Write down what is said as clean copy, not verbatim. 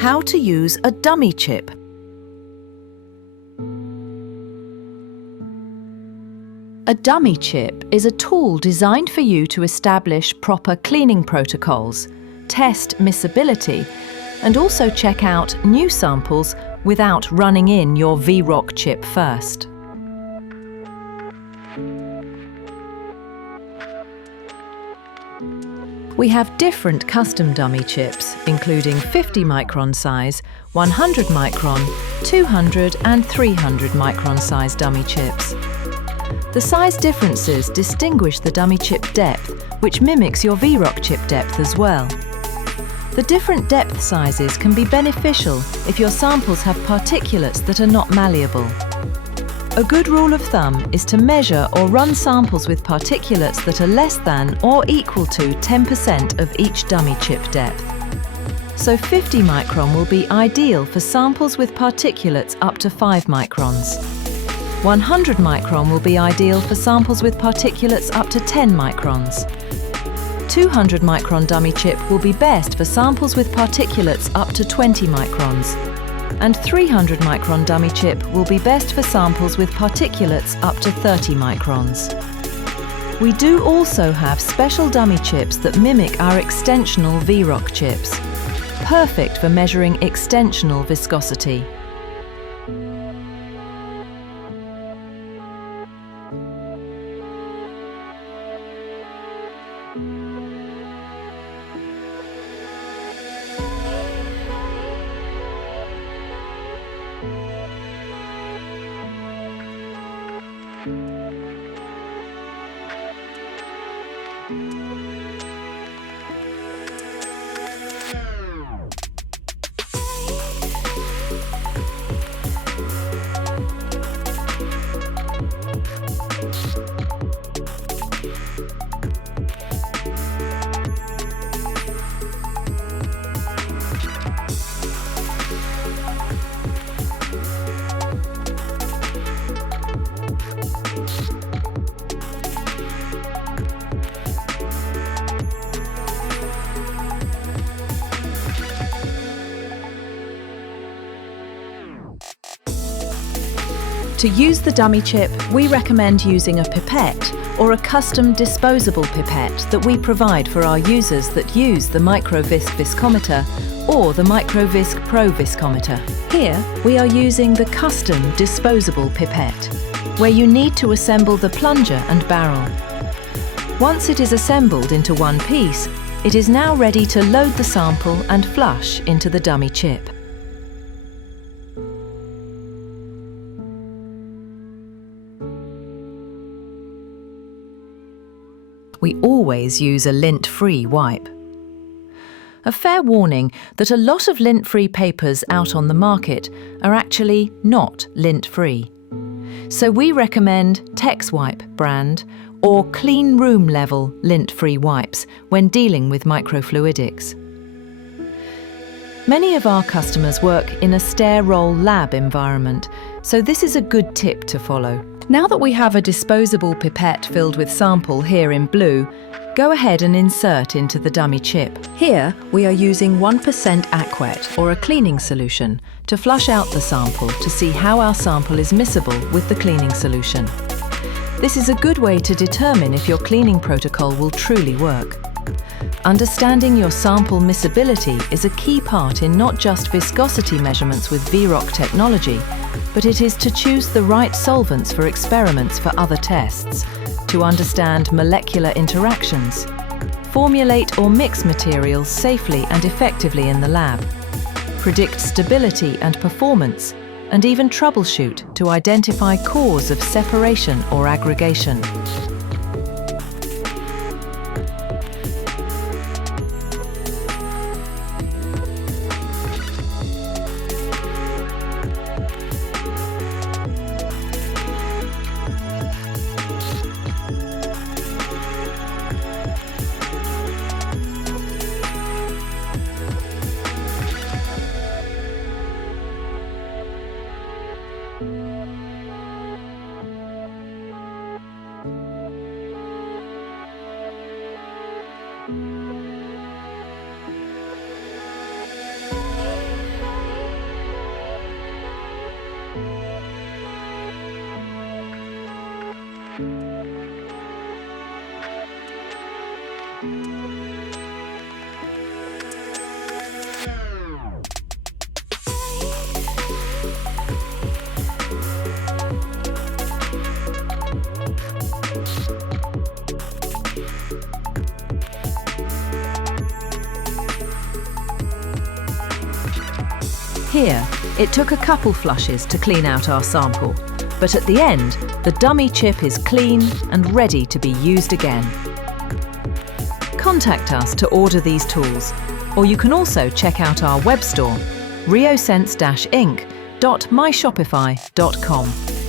How to use a dummy chip. A dummy chip is a tool designed for you to establish proper cleaning protocols, test miscibility, and also check out new samples without running in your VROC chip first. We have different custom dummy chips, including 50 micron size, 100 micron, 200 and 300 micron size dummy chips. The size differences distinguish the dummy chip depth, which mimics your VROC chip depth as well. The different depth sizes can be beneficial if your samples have particulates that are not malleable. A good rule of thumb is to measure or run samples with particulates that are less than or equal to 10% of each dummy chip depth. So 50 micron will be ideal for samples with particulates up to 5 microns. 100 micron will be ideal for samples with particulates up to 10 microns. 200 micron dummy chip will be best for samples with particulates up to 20 microns. And 300 micron dummy chip will be best for samples with particulates up to 30 microns. We do also have special dummy chips that mimic our extensional VROC chips, perfect for measuring extensional viscosity. To use the dummy chip, we recommend using a pipette or a custom disposable pipette that we provide for our users that use the MicroVisc viscometer or the MicroVisc Pro viscometer. Here, we are using the custom disposable pipette, where you need to assemble the plunger and barrel. Once it is assembled into one piece, it is now ready to load the sample and flush into the dummy chip. We always use a lint-free wipe. A fair warning that a lot of lint-free papers out on the market are actually not lint-free. So we recommend TexWipe brand or clean room level lint-free wipes when dealing with microfluidics. Many of our customers work in a stair-roll lab environment, so this is a good tip to follow. Now that we have a disposable pipette filled with sample here in blue, go ahead and insert into the dummy chip. Here, we are using 1% Aquet or a cleaning solution to flush out the sample to see how our sample is miscible with the cleaning solution. This is a good way to determine if your cleaning protocol will truly work. Understanding your sample miscibility is a key part in not just viscosity measurements with VROC technology, but it is to choose the right solvents for experiments for other tests, to understand molecular interactions, formulate or mix materials safely and effectively in the lab, predict stability and performance, and even troubleshoot to identify cause of separation or aggregation. Here, it took a couple flushes to clean out our sample, but at the end, the dummy chip is clean and ready to be used again. Contact us to order these tools, or you can also check out our web store, riosense-inc.myshopify.com.